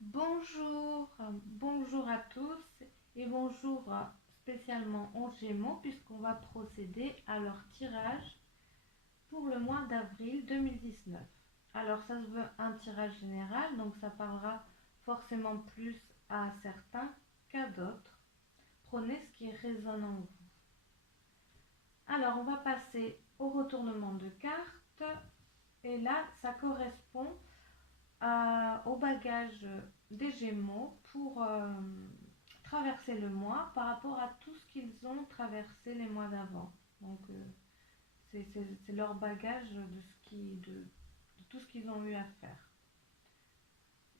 Bonjour, bonjour à tous et bonjour spécialement aux Gémeaux puisqu'on va procéder à leur tirage pour le mois d'avril 2019. Alors ça se veut un tirage général, donc ça parlera forcément plus à certains qu'à d'autres. Prenez ce qui résonne en vous. Alors on va passer au retournement de cartes et là ça correspond au bagage des Gémeaux pour traverser le mois par rapport à tout ce qu'ils ont traversé les mois d'avant. Donc c'est leur bagage de tout ce qu'ils ont eu à faire.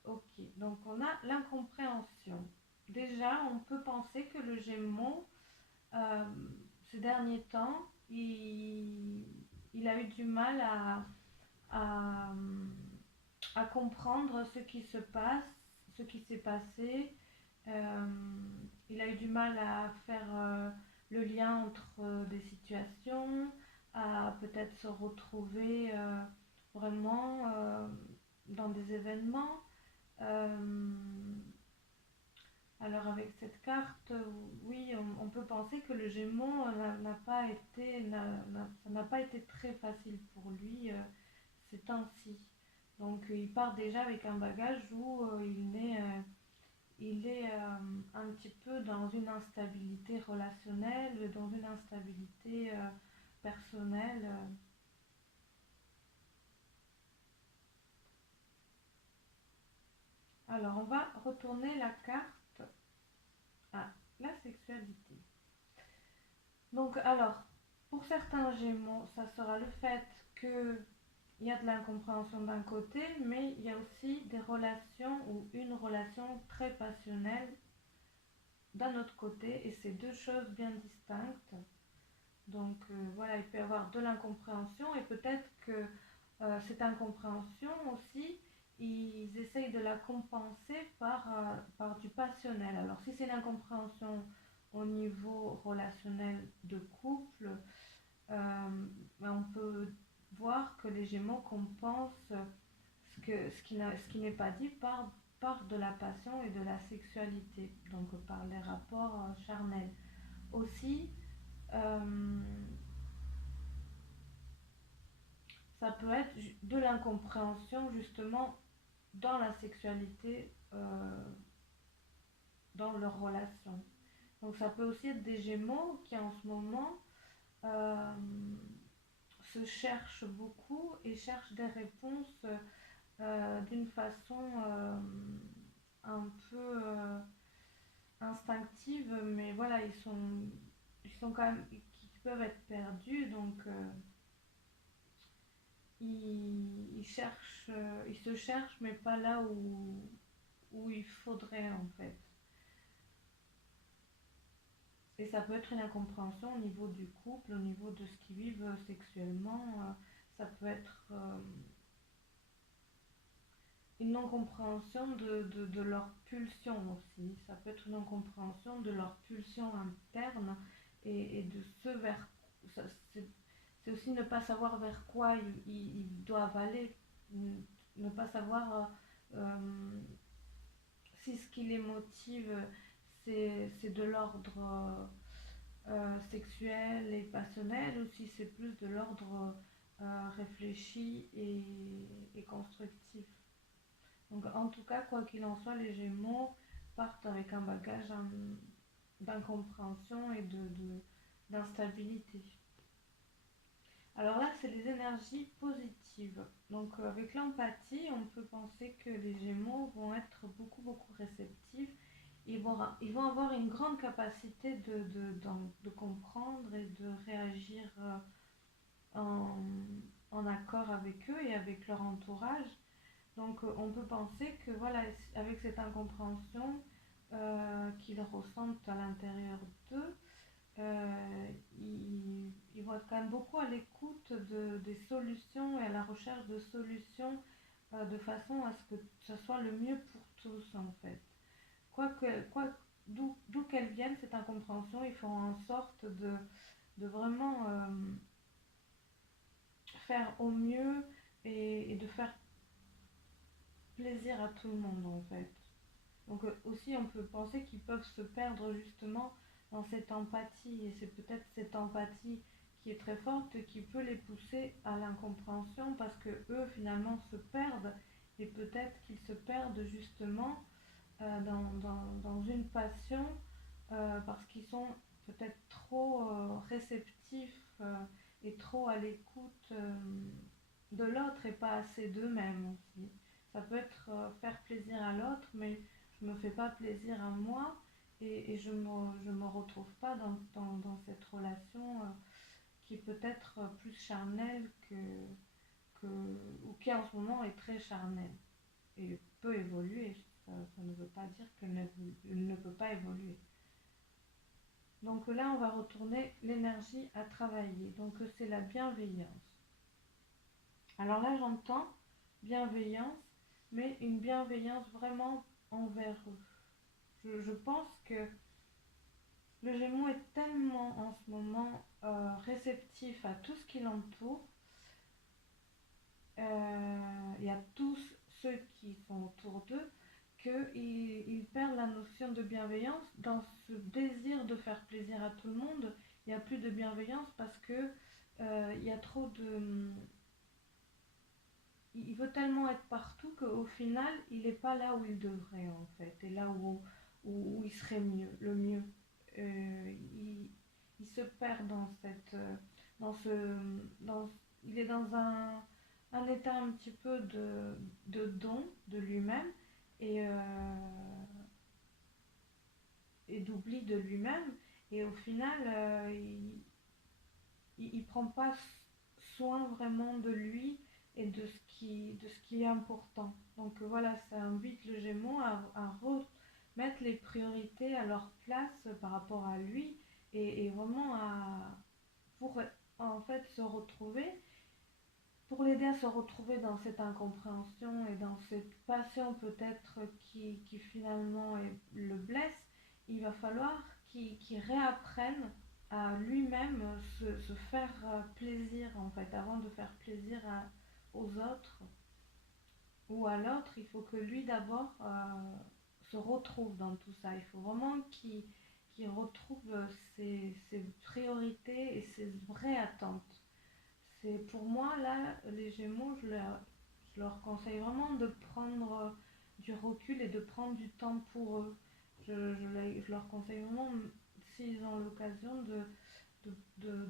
Ok, donc on a l'incompréhension. Déjà, on peut penser que le Gémeaux, euh, ces derniers temps, il a eu du mal à, à comprendre ce qui se passe, ce qui s'est passé. Euh, il a eu du mal à faire le lien entre des situations, à peut-être se retrouver vraiment dans des événements. Euh, alors avec cette carte, oui, on peut penser que le Gémeaux ça n'a pas été très facile pour lui ces temps-ci. Donc il part déjà avec un bagage où il est un petit peu dans une instabilité relationnelle, dans une instabilité personnelle. Alors on va retourner la carte à la sexualité. Donc alors, pour certains Gémeaux, ça sera le fait que il y a de l'incompréhension d'un côté, mais il y a aussi des relations ou une relation très passionnelle d'un autre côté, et c'est deux choses bien distinctes. Donc voilà, il peut y avoir de l'incompréhension et peut-être que cette incompréhension aussi, ils essayent de la compenser par du passionnel. Alors si c'est l'incompréhension au niveau relationnel de couple, ben, on peut voir que les Gémeaux compensent ce qui n'est pas dit par de la passion et de la sexualité, donc par les rapports charnels. Aussi, euh, ça peut être de l'incompréhension justement dans la sexualité, dans leur relation. Donc ça peut aussi être des Gémeaux qui en ce moment euh, se cherchent beaucoup et cherchent des réponses d'une façon un peu instinctive, mais voilà, ils sont quand même, qui peuvent être perdus, donc ils se cherchent, mais pas là où il faudrait en fait. Et ça peut être une incompréhension au niveau du couple, au niveau de ce qu'ils vivent sexuellement. Ça peut être une non-compréhension de leur pulsion aussi. Ça peut être une non-compréhension de leur pulsion interne et de ce vers. ça- C'est c'est aussi ne pas savoir vers quoi ils doivent aller, ne pas savoir si ce qui les motive c'est de l'ordre sexuel et passionnel ou si c'est plus de l'ordre réfléchi et constructif. Donc en tout cas, quoi qu'il en soit, les Gémeaux partent avec un bagage d'incompréhension et d'instabilité. Alors là, c'est les énergies positives. Donc avec l'empathie, on peut penser que les Gémeaux vont être beaucoup réceptifs. Ils vont avoir une grande capacité de comprendre et de réagir en, en accord avec eux et avec leur entourage. Donc on peut penser que voilà, avec cette incompréhension qu'ils ressentent à l'intérieur d'eux, ils vont être quand même beaucoup à l'écoute des solutions et à la recherche de solutions de façon à ce que ça soit le mieux pour tous en fait. Quoi que, quoi, d'où qu'elle vienne cette incompréhension, ils font en sorte de vraiment faire au mieux et de faire plaisir à tout le monde en fait. Donc aussi, on peut penser qu'ils peuvent se perdre justement dans cette empathie. Et c'est peut-être cette empathie qui est très forte qui peut les pousser à l'incompréhension parce que eux, finalement, se perdent. Et peut-être qu'ils se perdent justement dans une passion parce qu'ils sont peut-être trop réceptifs et trop à l'écoute de l'autre et pas assez d'eux-mêmes aussi. Ça peut être faire plaisir à l'autre, mais je me fais pas plaisir à moi et je me retrouve pas dans cette relation qui est peut-être plus charnelle que, ou qui en ce moment est très charnelle et peut évoluer. Ça ne veut pas dire qu'elle ne peut pas évoluer. Donc là, on va retourner l'énergie à travailler. Donc c'est la bienveillance. Alors là, j'entends bienveillance, mais une bienveillance vraiment envers eux. Je pense que le Gémeaux est tellement en ce moment réceptif à tout ce qui l'entoure et à tous ceux qui sont autour d'eux qu'ils perdent la notion de bienveillance dans ce désir de faire plaisir à tout le monde. Il n'y a plus de bienveillance parce que il y a trop de... Il veut tellement être partout qu'au final, il n'est pas là où il devrait en fait, et là où il serait mieux, le mieux. Il se perd dans cette... Dans ce, dans, il est dans un état un petit peu de don de lui-même et, et d'oubli de lui-même. Et au final, il prend pas soin vraiment de lui et de ce qui est important. Donc voilà, ça invite le Gémeaux à remettre les priorités à leur place par rapport à lui et vraiment pour en fait se retrouver, pour l'aider à se retrouver dans cette incompréhension et dans cette passion peut-être qui finalement le blesse. Il va falloir qu'il réapprenne à lui-même se faire plaisir en fait, avant de faire plaisir aux autres ou à l'autre. Il faut que lui d'abord se retrouve dans tout ça. Il faut vraiment qu'il retrouve ses priorités et ses vraies attentes. C'est pour moi là, les Gémeaux, je leur conseille vraiment de prendre du recul et de prendre du temps pour eux. Je leur conseille vraiment, s'ils ont l'occasion, de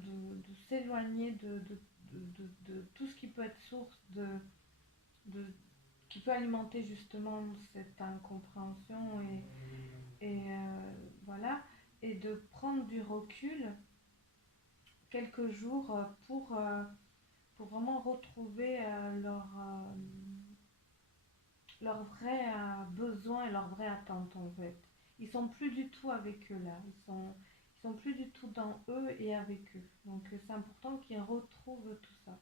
s'éloigner de tout ce qui peut être source de qui peut alimenter justement cette incompréhension voilà, et de prendre du recul quelques jours pour vraiment retrouver leurs vrais besoins et leurs vraies attentes en fait. Ils sont plus du tout avec eux là, ils sont plus du tout dans eux et avec eux. Donc c'est important qu'ils retrouvent tout ça.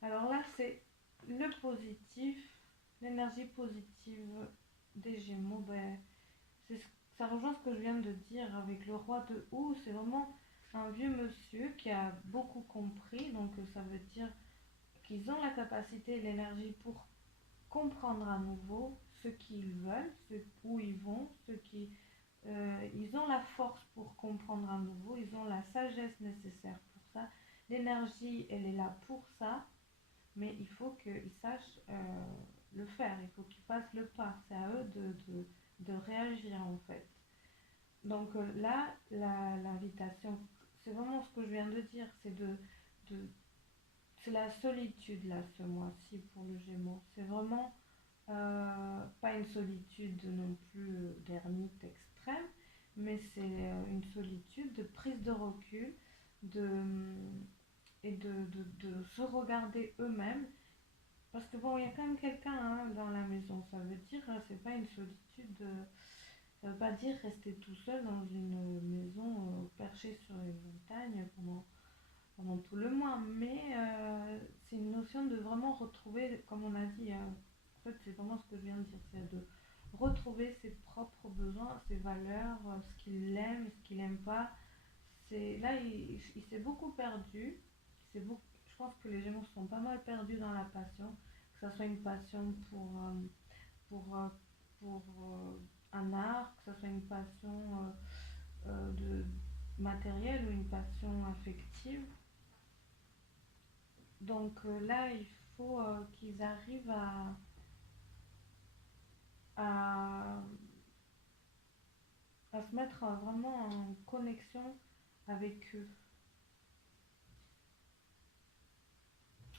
Alors là c'est le positif, l'énergie positive des Gémeaux. Ben, ça rejoint ce que je viens de dire avec le roi de Houx. C'est vraiment un vieux monsieur qui a beaucoup compris. Donc ça veut dire qu'ils ont la capacité et l'énergie pour comprendre à nouveau ce qu'ils veulent, où ils vont, ils ont la force pour comprendre à nouveau, ils ont la sagesse nécessaire pour ça. L'énergie, elle est là pour ça, mais il faut qu'ils sachent le faire, il faut qu'ils fassent le pas. C'est à eux de réagir en fait. Donc là, l'invitation, c'est vraiment ce que je viens de dire, de c'est la solitude là ce mois-ci pour le Gémeaux. C'est vraiment pas une solitude non plus d'ermite extrême, mais c'est une solitude de prise de recul de, et de se regarder eux-mêmes. Parce que bon, il y a quand même quelqu'un dans la maison. Ça veut dire, c'est pas une solitude. Ça veut pas dire rester tout seul dans une maison perchée sur une montagne pendant tout le mois, mais c'est une notion de vraiment retrouver, comme on a dit, en fait c'est vraiment ce que je viens de dire, c'est de retrouver ses propres besoins, ses valeurs, ce qu'il aime, ce qu'il n'aime pas. Là il s'est beaucoup perdu, je pense que les Gémeaux sont pas mal perdus dans la passion, que ce soit une passion pour pour un art, que ce soit une passion de matérielle ou une passion affective. Donc là, il faut qu'ils arrivent à, à se mettre vraiment en connexion avec eux.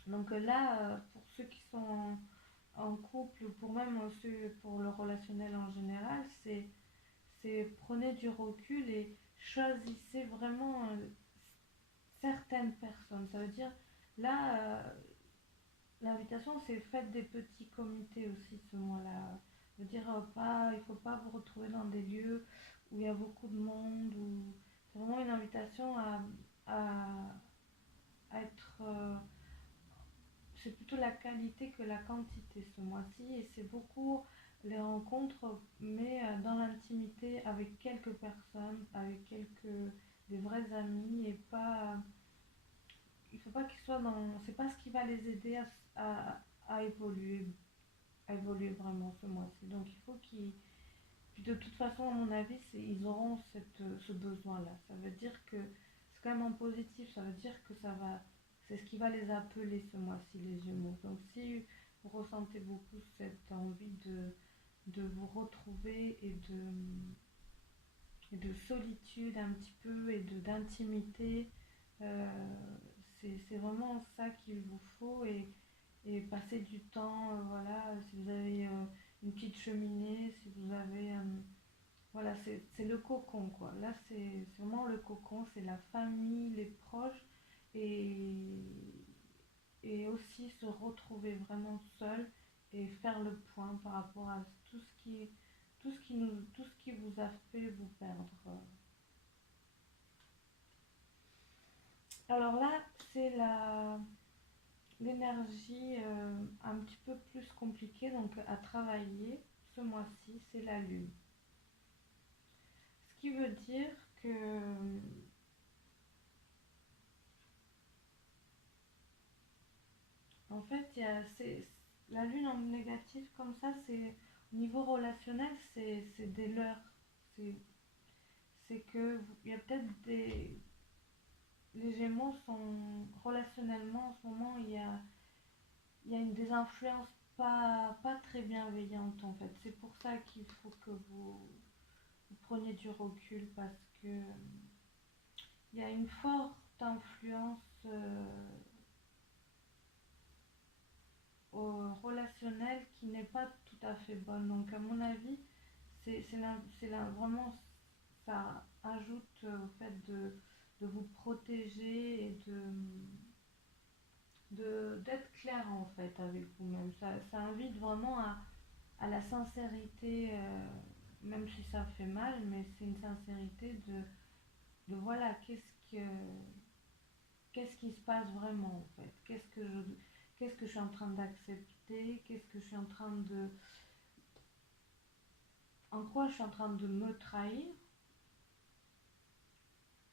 Donc là, pour ceux qui sont en couple, ou pour même ceux pour le relationnel en général, c'est prenez du recul et choisissez vraiment certaines personnes. Ça veut dire, là, l'invitation, c'est faites des petits comités aussi ce mois-là. Je veux dire, pas, il ne faut pas vous retrouver dans des lieux où il y a beaucoup de monde. C'est vraiment une invitation à, à être... c'est plutôt la qualité que la quantité ce mois-ci. Et c'est beaucoup les rencontres, mais dans l'intimité avec quelques personnes, avec quelques des vrais amis et pas il faut pas qu'ils soient dans c'est pas ce qui va les aider à évoluer vraiment ce mois-ci. Donc il faut qu'ils puis de toute façon à mon avis ils auront ce besoin-là. Ça veut dire que c'est quand même en positif, ça veut dire que ça va c'est ce qui va les appeler ce mois-ci les Gémeaux. Donc si vous ressentez beaucoup cette envie de vous retrouver et de solitude un petit peu et d'intimité, euh, c'est vraiment ça qu'il vous faut et passer du temps, voilà, si vous avez une petite cheminée, si vous avez, voilà, c'est le cocon quoi. Là c'est vraiment le cocon, c'est la famille, les proches et, et aussi se retrouver vraiment seul et faire le point par rapport à tout ce qui vous a fait vous perdre. Alors là, c'est l'énergie un petit peu plus compliquée donc à travailler ce mois-ci, c'est la lune. Ce qui veut dire que en fait, la lune en négatif comme ça, c'est au niveau relationnel, c'est des leurres. C'est c'est que il y a peut-être des les Gémeaux sont relationnellement en ce moment, il y a une des influences pas très bienveillantes en fait. C'est pour ça qu'il faut que vous preniez du recul parce que il y a une forte influence relationnelle qui n'est pas tout à fait bonne. Donc à mon avis, vraiment ça ajoute au fait de vous protéger et d'être clair en fait avec vous-même. Ça invite vraiment à la sincérité, même si ça fait mal, mais c'est une sincérité de voilà, qu'est-ce qui se passe vraiment en fait, qu'est-ce que je suis en train d'accepter, qu'est-ce que je suis en train en quoi je suis en train de me trahir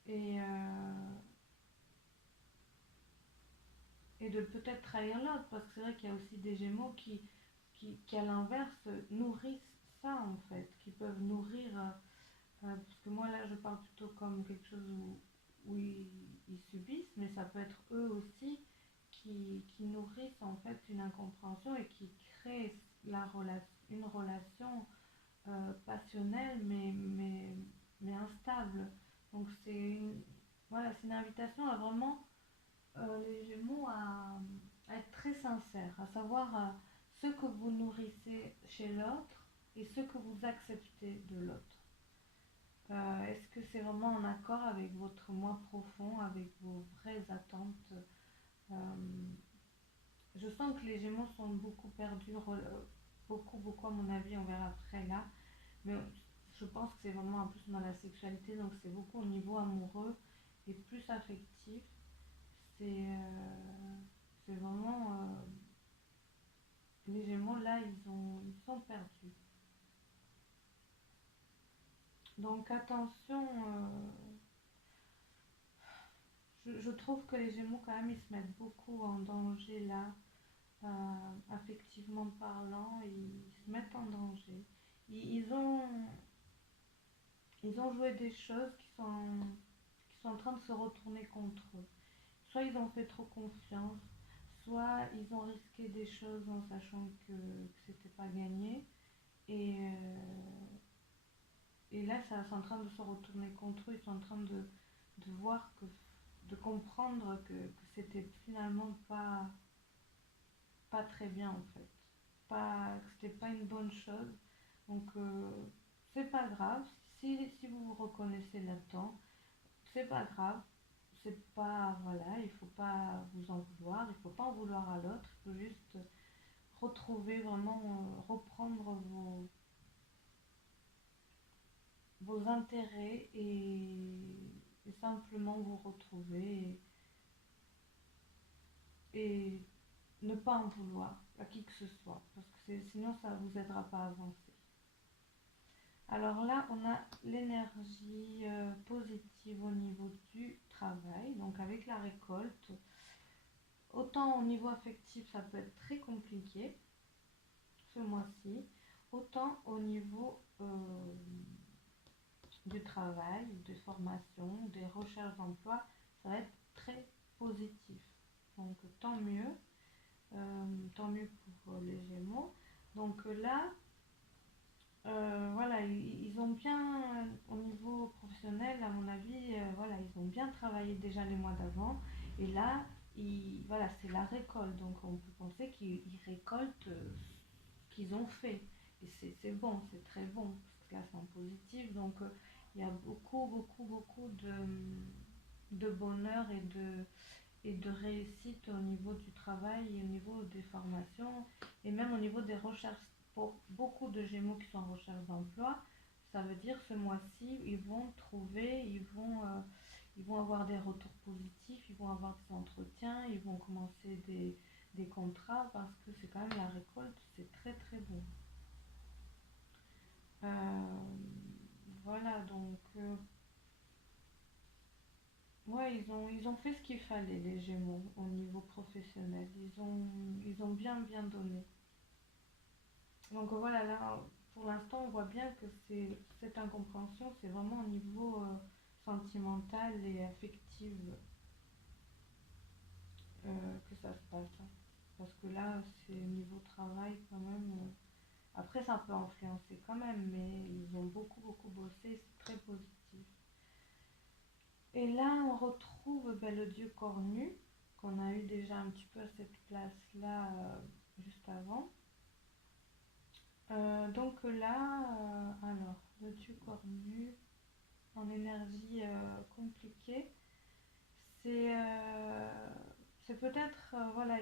et, et de peut-être trahir l'autre, parce que c'est vrai qu'il y a aussi des Gémeaux qui à l'inverse nourrissent ça en fait, qui peuvent nourrir parce que moi là je parle plutôt comme quelque chose où ils subissent, mais ça peut être eux aussi qui nourrissent en fait une incompréhension et qui créent une relation passionnelle mais instable. Donc voilà, c'est une invitation à vraiment les Gémeaux à être très sincères, à savoir ce que vous nourrissez chez l'autre et ce que vous acceptez de l'autre. Est-ce que c'est vraiment en accord avec votre moi profond, avec vos vraies attentes? euh, je sens que les Gémeaux sont beaucoup perdus, beaucoup à mon avis, on verra après là. Mais je pense que c'est vraiment en plus dans la sexualité, donc c'est beaucoup au niveau amoureux et plus affectif. C'est vraiment. Les Gémeaux là, ils sont perdus. Donc attention, je trouve que les Gémeaux, quand même, ils se mettent beaucoup en danger là, affectivement parlant, ils se mettent en danger. ils ils ont joué des choses qui sont en train de se retourner contre eux. Soit ils ont fait trop confiance, soit ils ont risqué des choses en sachant que c'était pas gagné. Et, et là, ça, c'est en train de se retourner contre eux. Ils sont en train de voir de comprendre que c'était finalement pas très bien en fait. Que c'était pas une bonne chose. Donc, c'est pas grave. Si vous vous reconnaissez là-dedans, c'est pas grave. C'est pas, voilà, il faut pas vous en vouloir. Il faut pas en vouloir à l'autre. Il faut juste retrouver vraiment, reprendre vos intérêts et simplement vous retrouver et ne pas en vouloir à qui que ce soit, parce que sinon ça ne vous aidera pas à avancer. Alors là, on a l'énergie positive au niveau du travail, donc avec la récolte. Autant au niveau affectif, ça peut être très compliqué ce mois-ci, autant au niveau du travail, des formations, des recherches d'emploi, ça va être très positif. Donc tant mieux pour les Gémeaux. Donc là, voilà, ils ont bien, au niveau professionnel, à mon avis, voilà, ils ont bien travaillé déjà les mois d'avant. Et là, voilà, c'est la récolte. Donc on peut penser qu'ils récoltent ce qu'ils ont fait. Et c'est bon, c'est très bon, parce que là, c'est en positif. Donc il y a beaucoup de bonheur et de réussite au niveau du travail et au niveau des formations et même au niveau des recherches. Pour beaucoup de Gémeaux qui sont en recherche d'emploi, ça veut dire ce mois-ci, ils vont trouver, ils vont avoir des retours positifs, ils vont avoir des entretiens, ils vont commencer des contrats parce que c'est quand même la récolte, c'est très très bon. Voilà, donc ouais, ils ont fait ce qu'il fallait, les Gémeaux, au niveau professionnel. Ils ont bien donné. Donc voilà, là, pour l'instant, on voit bien que cette incompréhension, c'est vraiment au niveau sentimental et affectif que ça se passe, hein. Parce que là, c'est au niveau travail quand même. Après, ça peut influencer quand même, mais ils ont beaucoup bossé, c'est très positif. Et là, on retrouve le dieu cornu, qu'on a eu déjà un petit peu à cette place-là juste avant. Donc là, alors, le dieu cornu en énergie compliquée, c'est c'est peut-être, voilà,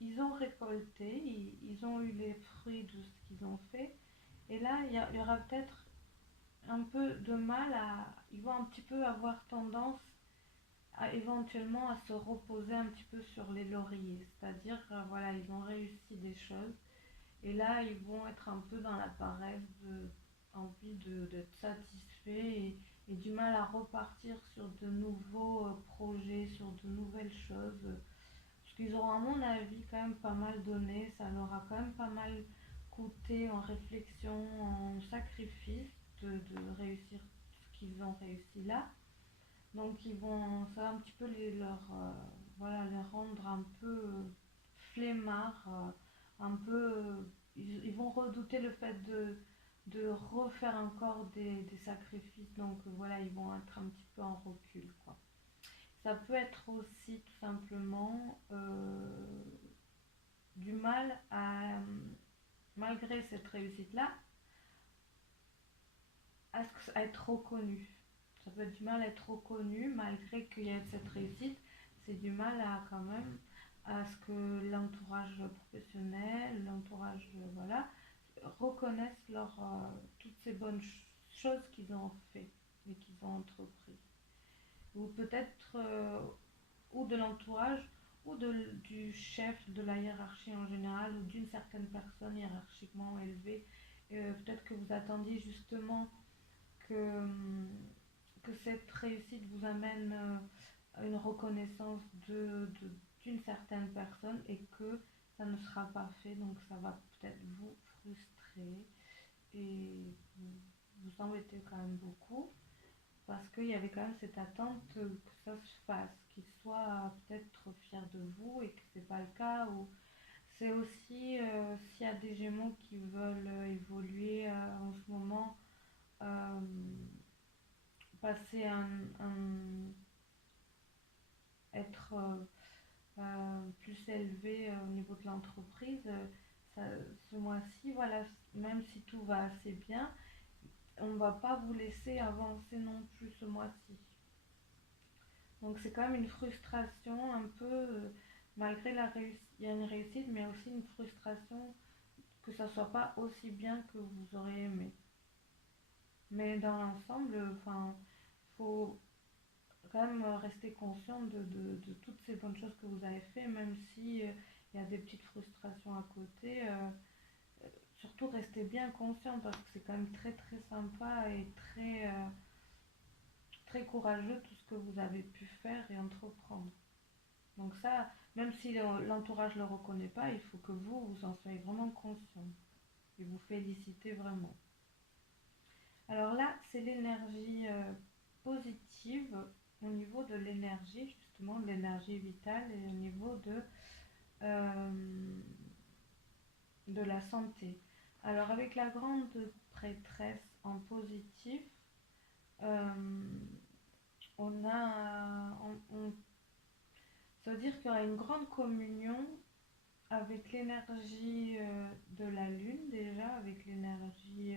ils ont récolté, ils ont eu les fruits de ce qu'ils ont fait, et là, il y aura peut-être un peu de mal ils vont un petit peu avoir tendance éventuellement à se reposer un petit peu sur les lauriers, c'est-à-dire, voilà, ils ont réussi des choses, et là, ils vont être un peu dans la paresse envie d'être satisfaits et du mal à repartir sur de nouveaux projets, sur de nouvelles choses. Parce qu'ils auront, à mon avis, quand même pas mal donné. Ça leur a quand même pas mal coûté en réflexion, en sacrifice de réussir ce qu'ils ont réussi là. Donc ça va un petit peu voilà, les rendre un peu flemmards, un peu, ils vont redouter le fait de refaire encore des sacrifices, donc voilà, ils vont être un petit peu en recul, quoi. Ça peut être aussi tout simplement du mal malgré cette réussite-là, à être reconnu. Ça peut être du mal à être reconnu malgré qu'il y ait cette réussite. C'est du mal à quand même à ce que l'entourage professionnel, l'entourage, voilà, reconnaissent toutes ces bonnes choses qu'ils ont fait et qu'ils ont entrepris. Ou peut-être, ou de l'entourage, ou du chef, de la hiérarchie en général, ou d'une certaine personne hiérarchiquement élevée. Peut-être que vous attendiez justement que, que cette réussite vous amène une reconnaissance d'une certaine personne et que ça ne sera pas fait, donc ça va peut-être vous frustrer et vous embêtez quand même beaucoup parce qu'il y avait quand même cette attente que ça se fasse, qu'ils soient peut-être fiers de vous et que c'est pas le cas. Ou c'est aussi s'il y a des Gémeaux qui veulent évoluer en ce moment, euh, passer être plus élevé au niveau de l'entreprise, ce mois-ci, voilà, même si tout va assez bien, on ne va pas vous laisser avancer non plus ce mois-ci. Donc c'est quand même une frustration un peu, malgré la réussite, il y a une réussite, mais aussi une frustration que ça soit pas aussi bien que vous auriez aimé. Mais dans l'ensemble, enfin, faut quand même rester conscient de toutes ces bonnes choses que vous avez fait, même si il y a des petites frustrations à côté. Surtout restez bien conscient parce que c'est quand même très très sympa et très courageux tout ce que vous avez pu faire et entreprendre. Donc ça, même si l'entourage ne le reconnaît pas, il faut que vous en soyez vraiment conscient et vous félicitez vraiment. Alors là, c'est l'énergie positive au niveau de l'énergie, justement, de l'énergie vitale et au niveau euh, de la santé. Alors avec la grande prêtresse en positif, euh, ça veut dire qu'il y aura une grande communion avec l'énergie de la lune déjà, avec l'énergie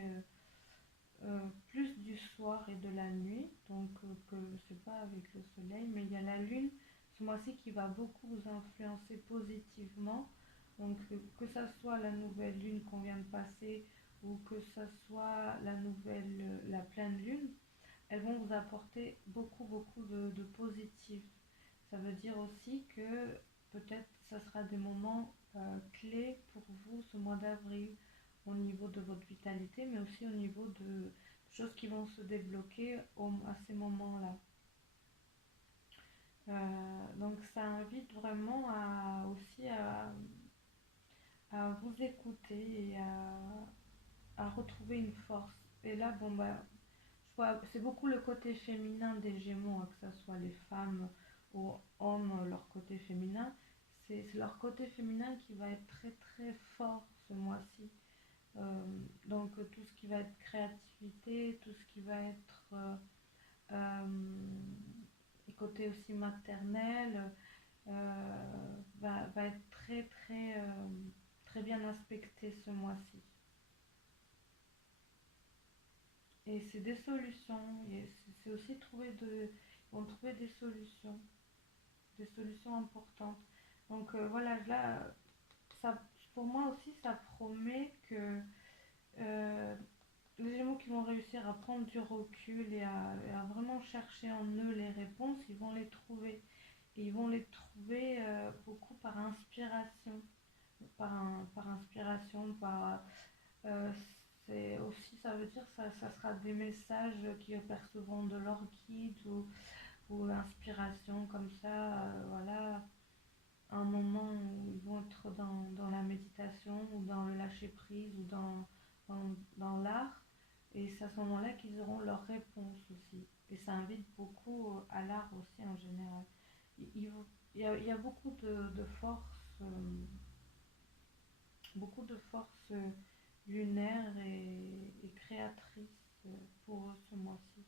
plus du soir et de la nuit, donc que c'est pas avec le soleil, mais il y a la lune ce mois-ci qui va beaucoup vous influencer positivement. Donc que ça soit la nouvelle lune qu'on vient de passer ou que ça soit la pleine lune, elles vont vous apporter beaucoup de positif. Ça veut dire aussi que peut-être ça sera des moments clés pour vous ce mois d'avril au niveau de votre vitalité, mais aussi au niveau de choses qui vont se débloquer à ces moments-là. Donc ça invite vraiment aussi à vous écouter et à retrouver une force. Et là, bon, bah, c'est beaucoup le côté féminin des Gémeaux, hein, que ce soit les femmes ou hommes, leur côté féminin. C'est leur côté féminin qui va être très très fort ce mois-ci. Donc tout ce qui va être créativité, tout ce qui va être côté aussi maternel, va être très bien aspecté ce mois-ci. Et c'est des solutions, et c'est aussi ils vont trouver des solutions importantes. Donc voilà, là, ça, pour moi aussi, ça promet que euh, les Gémeaux qui vont réussir à prendre du recul et à vraiment chercher en eux les réponses, ils vont les trouver. Et ils vont les trouver beaucoup par inspiration. Par inspiration, euh, c'est aussi, ça veut dire, ça sera des messages qu'ils percevront de leur guide ou inspiration comme ça, voilà, un moment où ils vont être dans la méditation ou dans le lâcher prise ou dans l'art. Et c'est à ce moment-là qu'ils auront leur réponse aussi. Et ça invite beaucoup à l'art aussi en général. Il, il y a de force, beaucoup de force lunaire et créatrice pour ce mois-ci.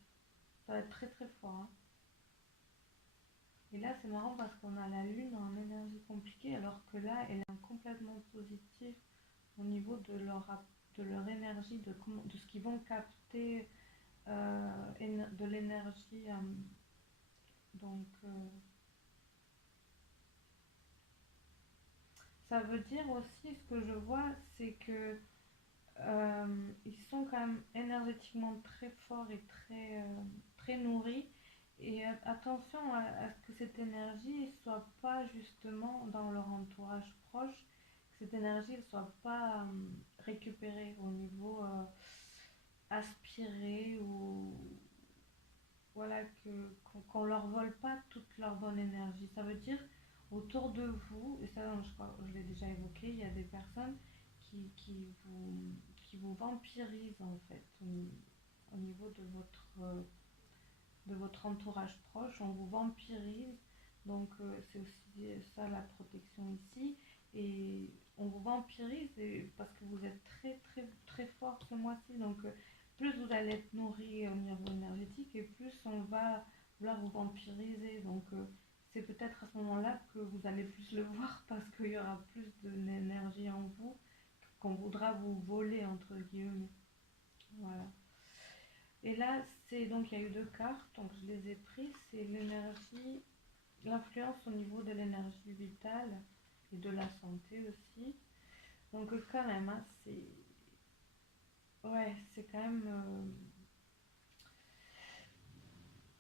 Ça va être très très fort, hein. Et là, c'est marrant parce qu'on a la lune en énergie compliquée, alors que là, elle est complètement positive au niveau de leur énergie, de ce qu'ils vont capter de l'énergie. Donc, ça veut dire aussi, ce que je vois, c'est que ils sont quand même énergétiquement très forts et très nourris. Et attention à ce que cette énergie ne soit pas justement dans leur entourage proche, que cette énergie ne soit pas récupérée au niveau aspirée ou voilà qu'on leur vole pas toute leur bonne énergie. Ça veut dire autour de vous, et ça je crois je l'ai déjà évoqué, il y a des personnes qui qui vous vampirise en fait au niveau de votre entourage proche, on vous vampirise. Donc c'est aussi ça la protection ici. Et on vous vampirise parce que vous êtes très très très fort ce mois-ci. Donc plus vous allez être nourri au niveau énergétique et plus on va vouloir vous vampiriser. Donc c'est peut-être à ce moment-là que vous allez plus le voir parce qu'il y aura plus d'énergie en vous qu'on voudra vous voler entre guillemets. Voilà. Et là, c'est donc il y a eu deux cartes, donc je les ai prises. C'est l'énergie, l'influence au niveau de l'énergie vitale et de la santé aussi. Donc quand même, hein, c'est quand même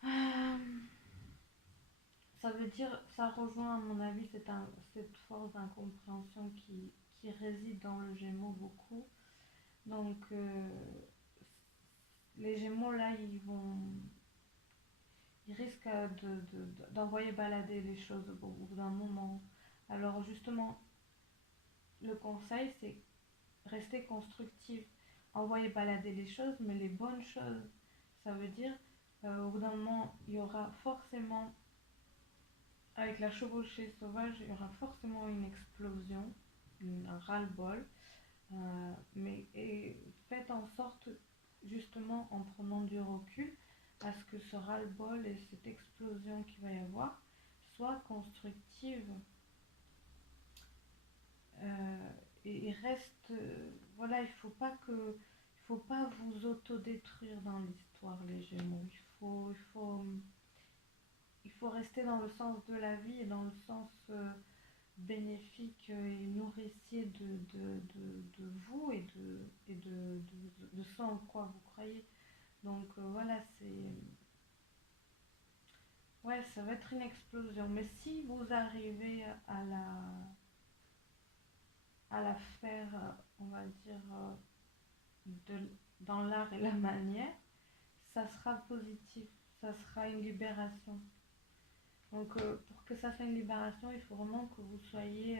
euh, ça veut dire, ça rejoint à mon avis cette force d'incompréhension qui réside dans le Gémeaux beaucoup. Donc les Gémeaux là, ils risquent d'envoyer balader les choses au bout d'un moment. Alors justement, le conseil c'est rester constructif, envoyer balader les choses, mais les bonnes choses. Ça veut dire, au bout d'un moment, il y aura forcément, avec la chevauchée sauvage, il y aura forcément une explosion, un ras-le-bol. Mais faites en sorte, justement, en prenant du recul, à ce que ce ras-le-bol et cette explosion qu'il va y avoir soit constructive. Et il reste, voilà, il faut pas vous autodétruire dans l'histoire, les Gémeaux. Il faut rester dans le sens de la vie et dans le sens bénéfique et nourricier de vous et de ce en quoi vous croyez. Donc voilà, ouais, ça va être une explosion. Mais si vous arrivez à la faire, on va dire, dans l'art et la manière, ça sera positif, ça sera une libération. Donc pour que ça soit une libération, il faut vraiment que vous soyez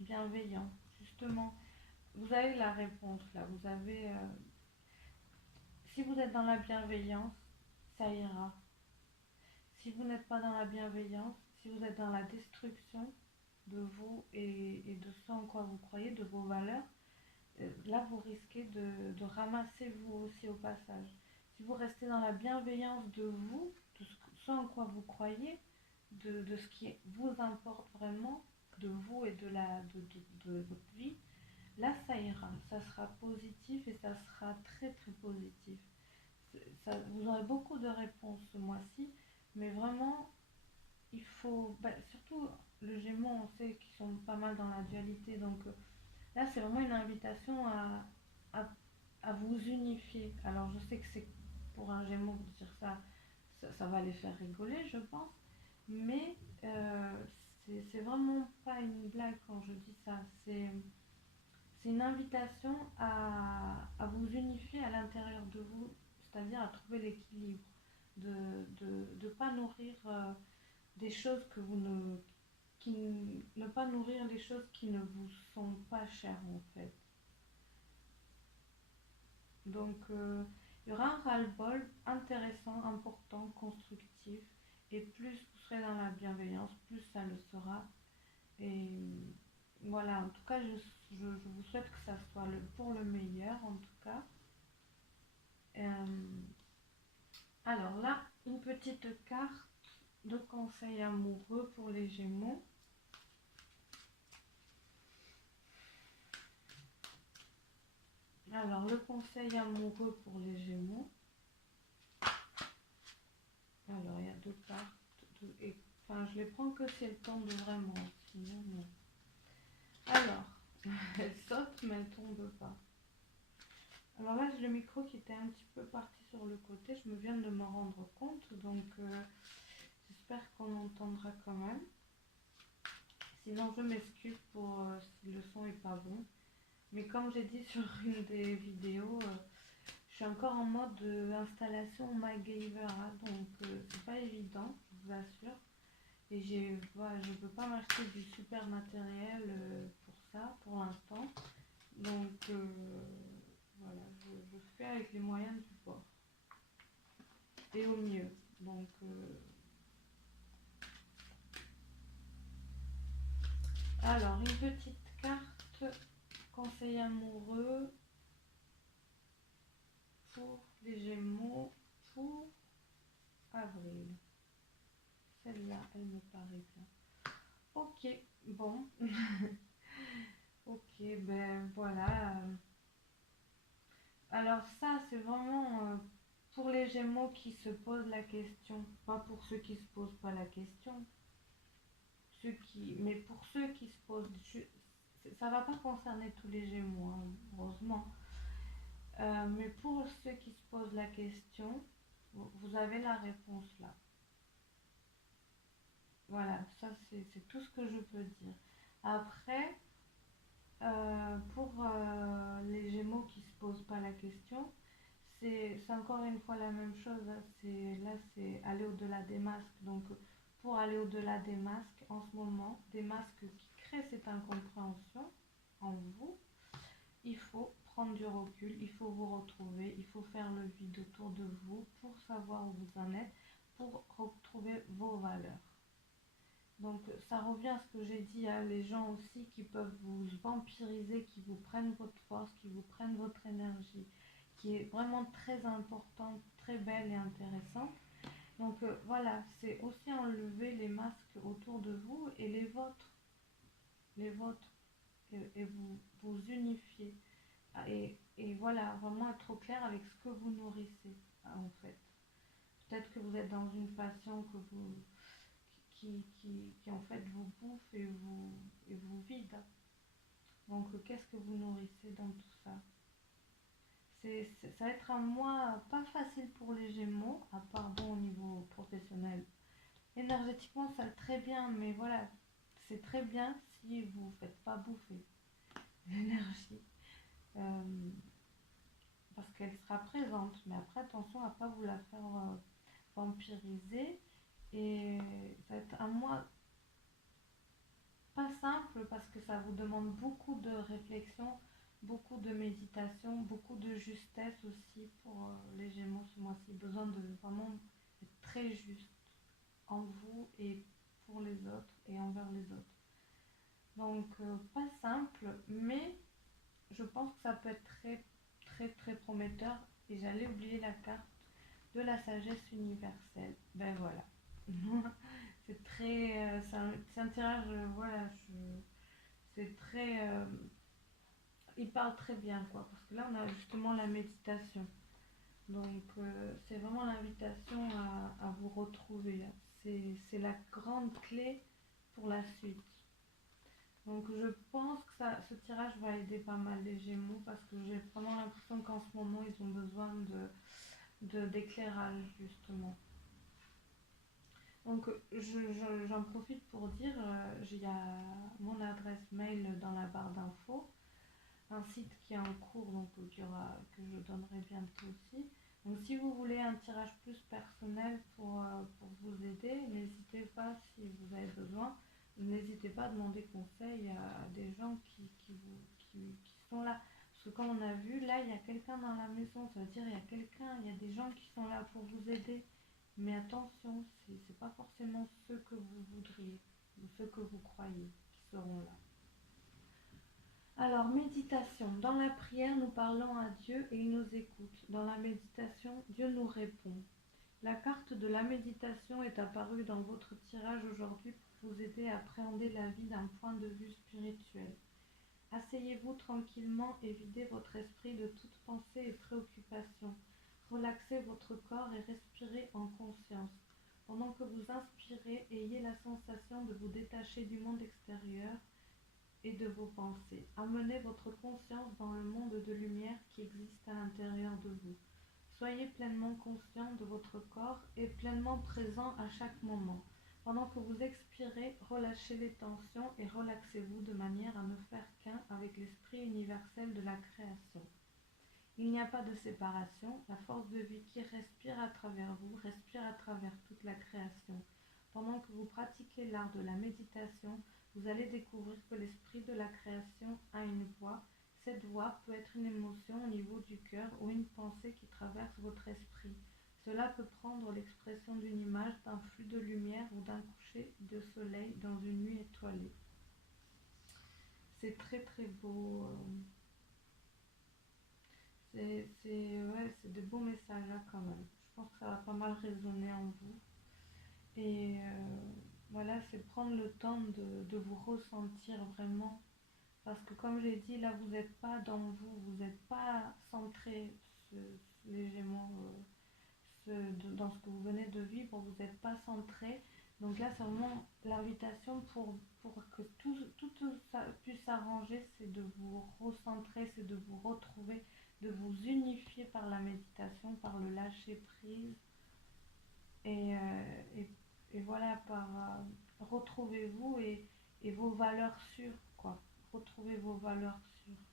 bienveillant. Justement, vous avez la réponse là, vous avez... si vous êtes dans la bienveillance, ça ira. Si vous n'êtes pas dans la bienveillance, si vous êtes dans la destruction de vous et de ce en quoi vous croyez, de vos valeurs, là vous risquez de ramasser vous aussi au passage. Si vous restez dans la bienveillance de vous, de ce en quoi vous croyez, de ce qui vous importe vraiment, de vous et de votre vie, là ça ira, ça sera positif et ça sera très très positif. Vous aurez beaucoup de réponses ce mois-ci, mais vraiment il faut, surtout le Gémeaux, on sait qu'ils sont pas mal dans la dualité, donc là c'est vraiment une invitation à, à vous unifier. Alors je sais que c'est pour un Gémeaux de dire ça va les faire rigoler, je pense, mais c'est vraiment pas une blague quand je dis ça. C'est une invitation à vous unifier à l'intérieur de vous, c'est-à-dire à trouver l'équilibre, de pas nourrir des choses que vous ne pas nourrir les choses qui ne vous sont pas chères en fait. Donc il y aura un ras-le-bol intéressant, important, constructif, et plus vous serez dans la bienveillance, plus ça le sera. Et voilà, en tout cas, je vous souhaite que ça soit pour le meilleur, en tout cas. Alors là, une petite carte de conseils amoureux pour les Gémeaux. Alors, le conseil amoureux pour les Gémeaux. Alors, il y a deux cartes. Enfin, je les prends que si elles tombent vraiment. Sinon, non. Alors, elles sautent, mais elles ne tombent pas. Alors là, j'ai le micro qui était un petit peu parti sur le côté. Je me viens de me rendre compte. Donc, j'espère qu'on entendra quand même. Sinon, je m'excuse pour si le son n'est pas bon. Mais comme j'ai dit sur une des vidéos, je suis encore en mode installation MacGyver, hein, donc c'est pas évident, je vous assure. Et je ne peux pas m'acheter du super matériel pour ça, pour l'instant. Donc, voilà, je fais avec les moyens du bord. Et au mieux. Donc, alors, une petite carte conseil amoureux pour les Gémeaux pour avril. Celle-là, elle me paraît bien. Ok, bon. Ok, ben voilà. Alors ça, c'est vraiment pour les Gémeaux qui se posent la question. Pas pour ceux qui se posent pas la question. Mais pour ceux qui se posent... Ça va pas concerner tous les Gémeaux, hein, heureusement. Mais pour ceux qui se posent la question, vous avez la réponse là. Voilà, ça c'est tout ce que je peux dire. Après, pour les Gémeaux qui se posent pas la question, c'est encore une fois la même chose, hein. Là, c'est aller au-delà des masques. Donc, pour aller au-delà des masques, en ce moment, des masques qui créent cette incompréhension en vous, il faut prendre du recul, il faut vous retrouver, il faut faire le vide autour de vous pour savoir où vous en êtes, pour retrouver vos valeurs. Donc ça revient à ce que j'ai dit, à les gens aussi qui peuvent vous vampiriser, qui vous prennent votre force, qui vous prennent votre énergie, qui est vraiment très importante, très belle et intéressante. Donc voilà, c'est aussi enlever les masques autour de vous et les vôtres, et vous unifier. Et voilà, vraiment être au clair avec ce que vous nourrissez, en fait. Peut-être que vous êtes dans une passion qui en fait vous bouffe et vous vide. Donc qu'est-ce que vous nourrissez dans tout ça? Ça va être un mois pas facile pour les Gémeaux, à part bon au niveau professionnel. Énergétiquement, ça va très bien, mais voilà, c'est très bien si vous ne faites pas bouffer l'énergie. Euh, Parce qu'elle sera présente, mais après attention à ne pas vous la faire vampiriser. Et ça va être un mois pas simple parce que ça vous demande beaucoup de réflexion, beaucoup de méditation, beaucoup de justesse aussi pour les Gémeaux ce mois-ci. Besoin de vraiment être très juste en vous et pour les autres et envers les autres. Donc pas simple, mais je pense que ça peut être très très très prometteur. Et j'allais oublier la carte de la sagesse universelle. Ben voilà. C'est très. C'est un tirage, voilà, c'est très. Il parle très bien, quoi. Parce que là, on a justement la méditation. Donc, c'est vraiment l'invitation à vous retrouver. C'est la grande clé pour la suite. Donc, je pense que ce tirage va aider pas mal les Gémeaux parce que j'ai vraiment l'impression qu'en ce moment, ils ont besoin d'éclairage, justement. Donc j'en profite pour dire, il y a mon adresse mail dans la barre d'infos, un site qui est en cours, donc que je donnerai bientôt aussi. Donc si vous voulez un tirage plus personnel pour vous aider, n'hésitez pas si vous avez besoin, n'hésitez pas à demander conseil à des gens qui sont là. Parce que comme on a vu, là il y a quelqu'un dans la maison, ça veut dire il y a des gens qui sont là pour vous aider. Mais attention, c'est pas forcément ceux que vous voudriez ou ceux que vous croyez qui seront là. Alors, méditation. Dans la prière, nous parlons à Dieu et il nous écoute. Dans la méditation, Dieu nous répond. La carte de la méditation est apparue dans votre tirage aujourd'hui pour vous aider à appréhender la vie d'un point de vue spirituel. Asseyez-vous tranquillement et videz votre esprit de toute pensée et préoccupation. Relaxez votre corps et respirez en conscience. Pendant que vous inspirez, ayez la sensation de vous détacher du monde extérieur et de vos pensées. Amenez votre conscience dans le monde de lumière qui existe à l'intérieur de vous. Soyez pleinement conscient de votre corps et pleinement présent à chaque moment. Pendant que vous expirez, relâchez les tensions et relaxez-vous de manière à ne faire qu'un avec l'esprit universel de la création. Il n'y a pas de séparation, la force de vie qui respire à travers vous respire à travers toute la création. Pendant que vous pratiquez l'art de la méditation, vous allez découvrir que l'esprit de la création a une voix, cette voix peut être une émotion au niveau du cœur ou une pensée qui traverse votre esprit. Cela peut prendre l'expression d'une image, d'un flux de lumière ou d'un coucher de soleil dans une nuit étoilée. C'est très très beau. C'est de beaux messages là quand même. Je pense que ça va pas mal résonner en vous. Et voilà, c'est prendre le temps de vous ressentir vraiment. Parce que comme j'ai dit, là, vous n'êtes pas dans vous, vous n'êtes pas centré légèrement dans ce que vous venez de vivre, vous n'êtes pas centré. Donc là, c'est vraiment l'invitation pour que tout ça puisse s'arranger, c'est de vous recentrer, c'est de vous retrouver, de vous unifier par la méditation, par le lâcher prise. Et, et voilà, par retrouvez-vous et vos valeurs sûres, quoi. Retrouvez vos valeurs sûres.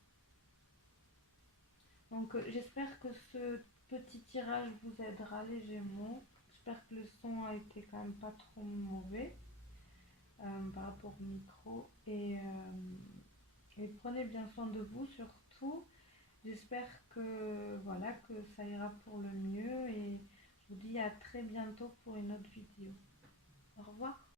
Donc j'espère que ce petit tirage vous aidera les Gémeaux. J'espère que le son a été quand même pas trop mauvais par rapport au micro. Et prenez bien soin de vous surtout. J'espère que voilà que ça ira pour le mieux et je vous dis à très bientôt pour une autre vidéo. Au revoir.